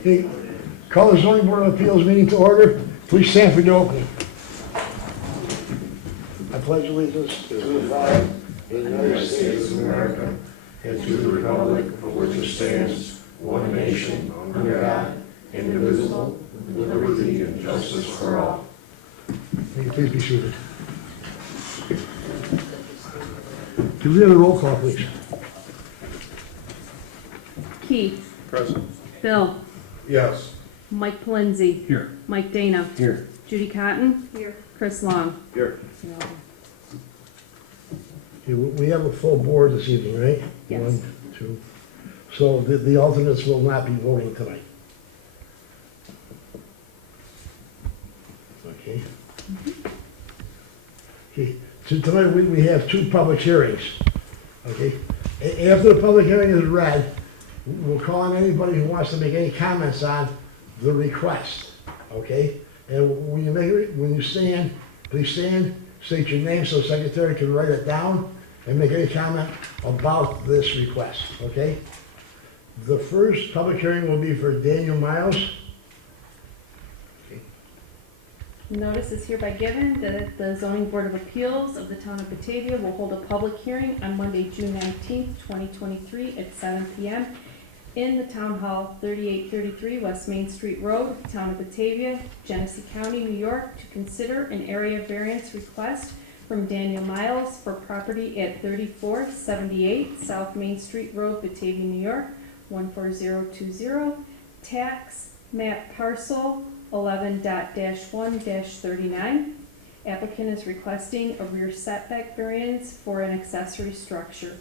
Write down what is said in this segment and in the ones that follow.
Okay, call the zoning board of appeals meeting to order. Please stand for the opening. I pledge allegiance to the flag of the United States of America and to the republic for which it stands, one nation, under God, indivisible, with liberty and justice for all. May you please be seated. Can we have a roll call, please? Keith. Present. Bill. Yes. Mike Palenzi. Here. Mike Dana. Here. Judy Cotton. Here. Chris Long. Here. Okay, we have a full board this evening, right? Yes. 1, 2. So the alternates will not be voting tonight. Okay. Okay, so tonight we have 2 public hearings. Okay, after the public hearing is read, we'll call on anybody who wants to make any comments on the request. Okay, and when you stand, please stand, state your name so the secretary can write it down and make any comment about this request. Okay, the first public hearing will be for Daniel Miles. Notice is hereby given that the Zoning Board of Appeals of the Town of Batavia will hold a public hearing on Monday, June 19th, 2023 at 7 p.m. in the Town Hall, 3833 West Main Street Road, Town of Batavia, Genesee County, New York, to consider an area variance request from Daniel Miles for property at 3478 South Main Street Road, Batavia, New York, 14020, tax map parcel 11.-1-39. Applicant is requesting a rear setback variance for an accessory structure.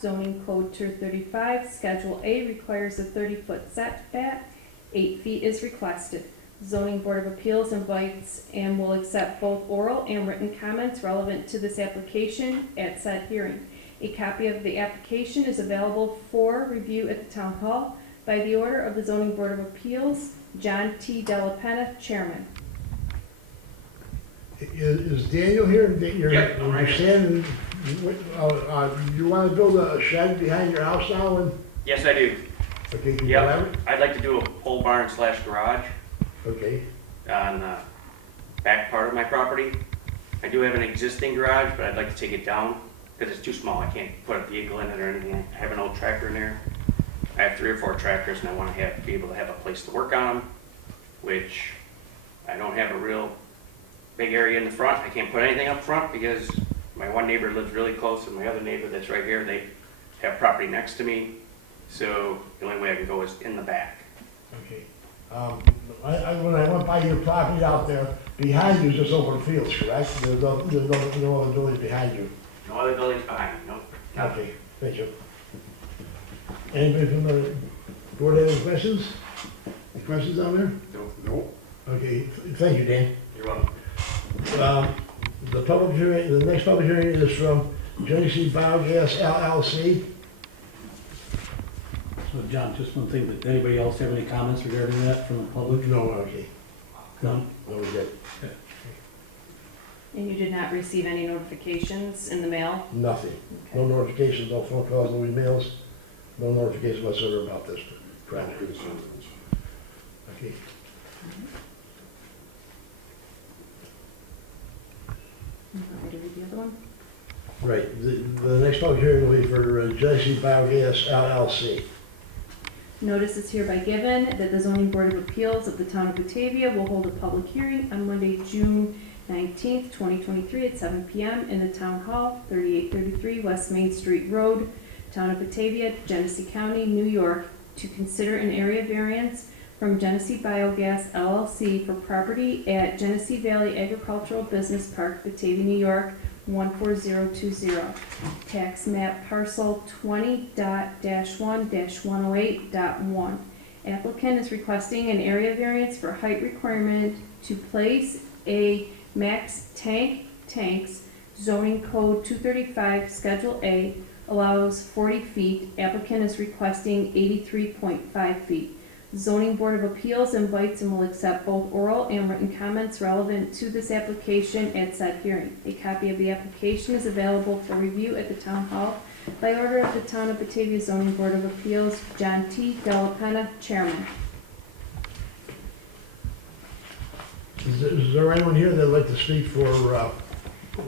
Zoning Code 235, Schedule A requires a 30-foot setback. 8 feet is requested. Zoning Board of Appeals invites and will accept both oral and written comments relevant to this application at said hearing. A copy of the application is available for review at the Town Hall by the order of the Zoning Board of Appeals, John T. Della Penna, Chairman. Is Daniel here? Yep, I'm right here. Standing, you want to build a shed behind your house now? And Yes, I do. okay, can you Yep. elaborate? I'd like to do a pole barn / garage Okay, on the back part of my property. I do have an existing garage, but I'd like to take it down because it's too small. I can't put a vehicle in it or anything. I have an old tractor in there. I have 3 or 4 tractors and I want to be able to have a place to work on them, which I don't have a real big area in the front. I can't put anything up front because my one neighbor lives really close and my other neighbor that's right here, they have property next to me. So the only way I can go is in the back. okay. When I went by your property out there, behind you is just open fields, correct? There's no other buildings behind you. No other buildings behind me, no. Nothing. Okay, thank you. Anybody from the board have any questions? Any questions down there? No. Okay, thank you, Dan. You're welcome. The public hearing, the next public hearing is from Genesee Biogas LLC. So John, just one thing, but anybody else have any comments regarding that from the public? No, okay. None? No, we're good. And you did not receive any notifications in the mail? Nothing. Okay. No notifications, no phone calls, no emails, no notifications whatsoever about this project. Okay. You want me to read the other one? Right, the next public hearing will be for Genesee Biogas LLC. Notice is hereby given that the Zoning Board of Appeals of the Town of Batavia will hold a public hearing on Monday, June 19th, 2023 at 7 p.m. in the Town Hall, 3833 West Main Street Road, Town of Batavia, Genesee County, New York, to consider an area variance from Genesee Biogas LLC for property at Genesee Valley Agricultural Business Park, Batavia, New York, 14020. Tax map parcel 20.-1-108.1. Applicant is requesting an area variance for height requirement to place a max tanks. Zoning Code 235, Schedule A allows 40 feet. Applicant is requesting 83.5 feet. Zoning Board of Appeals invites and will accept both oral and written comments relevant to this application at said hearing. A copy of the application is available for review at the Town Hall by order of the Town of Batavia Zoning Board of Appeals, John T. Della Penna, Chairman. Is there anyone here that'd like to speak for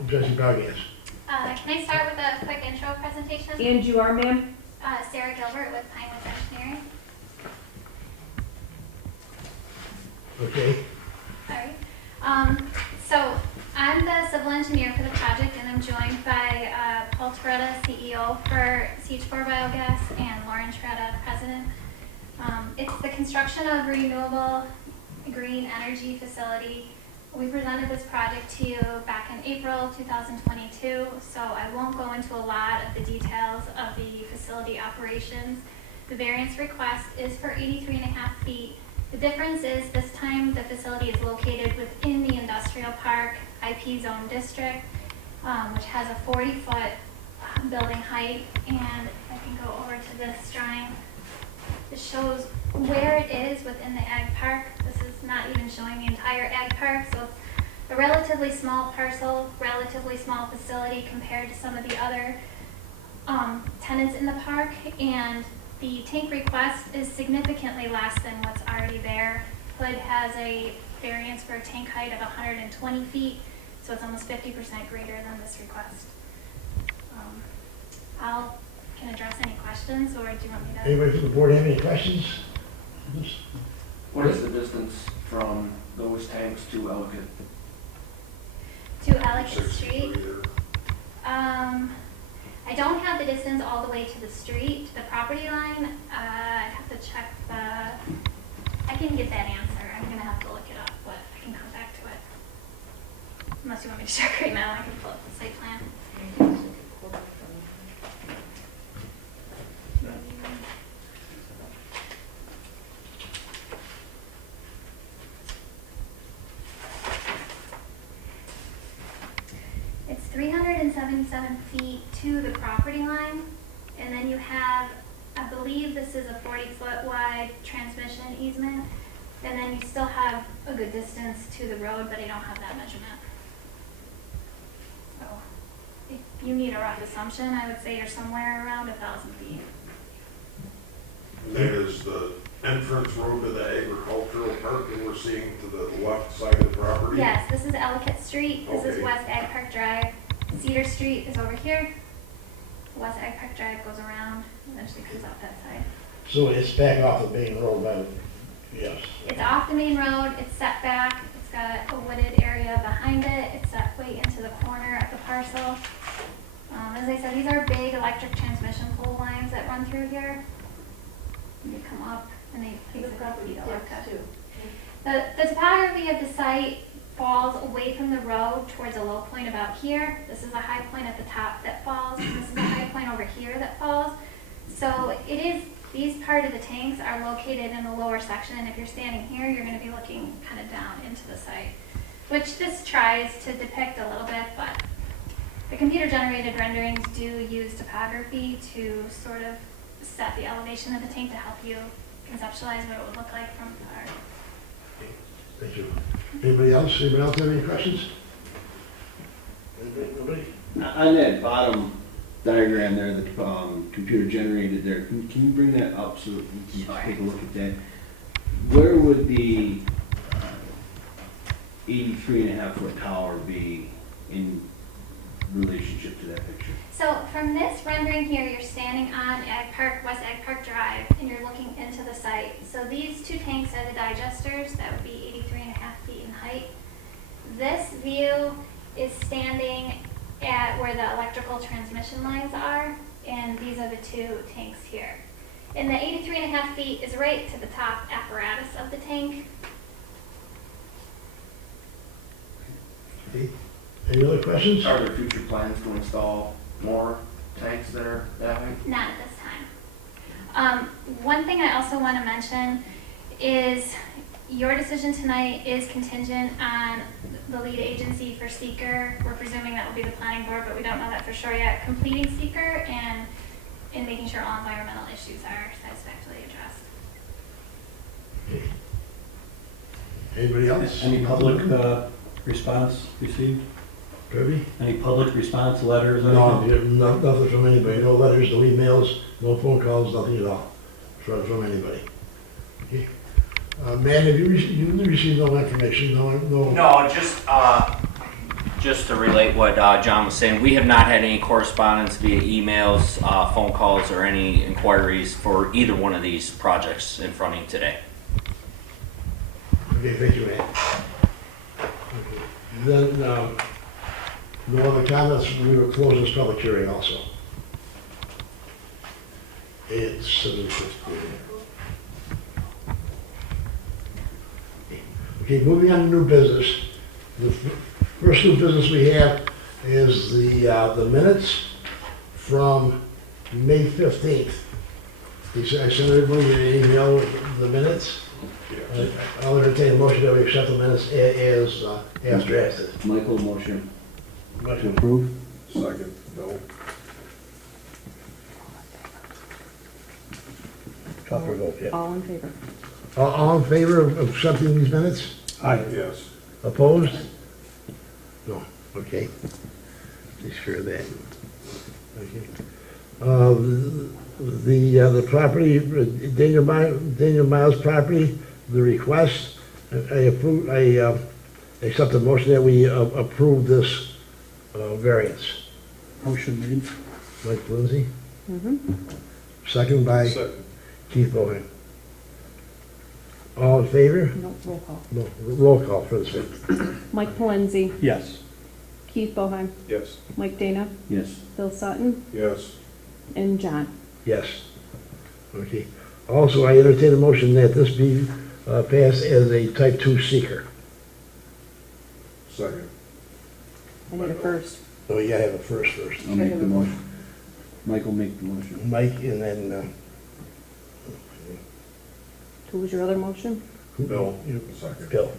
Genesee Biogas? Can I start with a quick intro presentation? And you are, ma'am? Sarah Gilbert with Pinewoods Engineering. Okay, Sorry. So I'm the civil engineer for the project, and I'm joined by Paul Toretta, CEO for SEQR Biogas, and Lauren Toretta, president. It's the construction of a renewable green energy facility. We presented this project to you back in April 2022, so I won't go into a lot of the details of the facility operations. The variance request is for 83.5 feet. The difference is this time the facility is located within the industrial park IP zone district, which has a 40-foot building height. And I can go over to this drawing. It shows where it is within the ag park. This is not even showing the entire ag park, so it's a relatively small parcel, relatively small facility compared to some of the other tenants in the park. And the tank request is significantly less than what's already there. Hood has a variance for a tank height of 120 feet, so it's almost 50% greater than this request. Can address any questions, or do you want me to? anybody from the board have any questions? What is the distance from those tanks to Ellicott? To Ellicott Street? I don't have the distance all the way to the street, to the property line. I'd have to check I can get that answer. I'm gonna have to look it up, but I can come back to it. Unless you want me to check right now, I can pull up the site plan. It's 377 feet to the property line, and then you have, I believe this is a 40-foot wide transmission easement, and then you still have a good distance to the road, but I don't have that measurement. So, if you need a rough assumption, I would say you're somewhere around 1,000 feet. That is the entrance road to the agricultural park that we're seeing to the left side of the property? Yes, this is Ellicott Street, this is Okay. West Ag Park Drive, Cedar Street is over here. West Ag Park Drive goes around, eventually comes out that side. So it's back off the main road, but, yes. It's off the main road, it's set back, it's got a wooded area behind it, it's set way into the corner of the parcel. As I said, these are big electric transmission pole lines that run through here. They come up and they place the property to Ellicott. The topography of the site falls away from the road towards a low point about here. This is a high point at the top that falls, and this is a high point over here that falls. So these part of the tanks are located in the lower section, and if you're standing here, you're gonna be looking kind of down into the site, which this tries to depict a little bit, but the computer-generated renderings do use topography to sort of set the elevation of the tank to help you conceptualize what it would look like from afar. Thank you. Anybody else? Anybody else have any questions? Nobody? On that bottom diagram there, the computer generated there, can you bring that up so that we can Sure. take a look at that? Where would the 83.5-foot tower be in relationship to that picture? So from this rendering here, you're standing on West Ag Park Drive, and you're looking into the site. So these two tanks are the digesters, that would be 83.5 feet in height. This view is standing at where the electrical transmission lines are, and these are the two tanks here. And the 83.5 feet is right to the top apparatus of the tank. Okay. Any other questions? Are there future plans to install more tanks there that way? Not at this time. One thing I also want to mention is your decision tonight is contingent on the lead agency for SEQR. We're presuming that will be the planning board, but we don't know that for sure yet. Completing SEQR and making sure all environmental issues are satisfactorily addressed. Okay. Anybody else? Any public response received? Kirby? Any public response letters? or No, anything? nothing from anybody, no letters, no emails, no phone calls, nothing at all from anybody. Okay. Man, have you received no information, no? No, just to relate what John was saying, we have not had any correspondence via emails, phone calls, or any inquiries for either one of these projects in front of you today. Okay, thank you, man. Okay. Then, no other comments, we will close this public hearing also. It's 7:15. Okay, moving on to new business. The first new business we have is the minutes from May 15th. I sent everybody an email with the minutes. Yes. I'll entertain a motion that we accept the minutes as drafted. Michael, motion to Motion. approve? Second, no. Call for a vote, yeah. All in favor? All in favor of accepting these minutes? Yes. Opposed? No, okay. Take care of that. Okay. The property, Daniel Miles property, the request, I accept the motion that we approve this variance. Motion made. Mike Lindsay, Mm-hmm. second by Second. Keith Bohan. All in favor? No, roll call. No, roll call for this one. Mike Palenzi, Yes. Keith Boheim, Yes. Mike Dana, Yes. Bill Sutton, Yes. and John. Yes. Okay. Also, I entertain a motion that this be passed as a type 2 seeker. Second. I need a first. Oh, you gotta have a first. I'll make the motion. Michael, make the motion. Mike, and then, Who was your other motion? Bill. You- Second. Bill.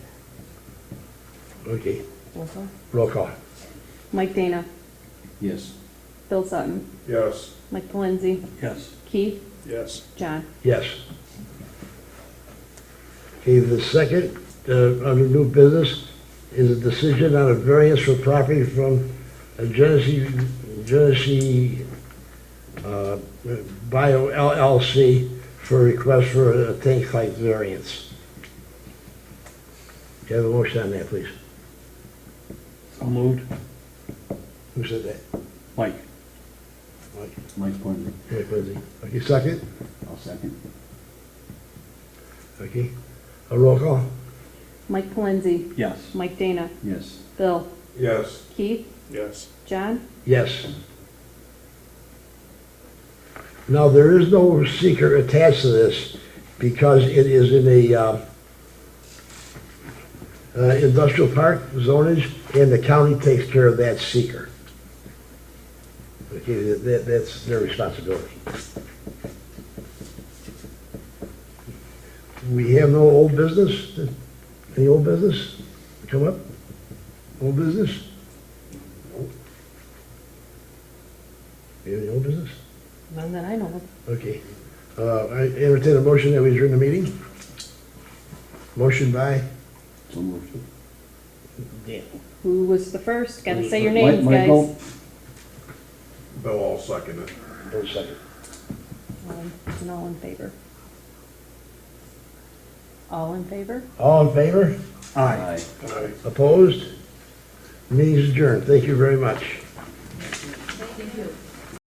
Okay, Roll call. roll call. Mike Dana, Yes. Bill Sutton, Yes. Mike Palenzi, Yes. Keith, Yes. John. Yes. Okay, the second, under new business, is a decision on a variance for property from Genesee Bio LLC for a request for a tank height variance. Do you have a motion on that, please? So moved. Who said that? Mike. Mike. Mike Pointer. Mike Lindsay. Okay, second? I'll second. Okay. A roll call? Mike Palenzi, Yes. Mike Dana, Yes. Bill, Yes. Keith, Yes. John. Yes. Now, there is no seeker attached to this because it is in a industrial park zonage, and the county takes care of that seeker. Okay, that's their responsibility. We have no old business? Any old business come up? Old business? You have any old business? None that I know of. Okay. I entertain a motion that we adjourn the meeting. Motion by? So moved. Dan. Who was the first? Gotta say your names, Michael. guys. Bill, I'll second it. Bill second. And all in favor? All in favor? All in favor? Aye. Aye. Opposed? Meeting is adjourned. Thank you very much. Thank you.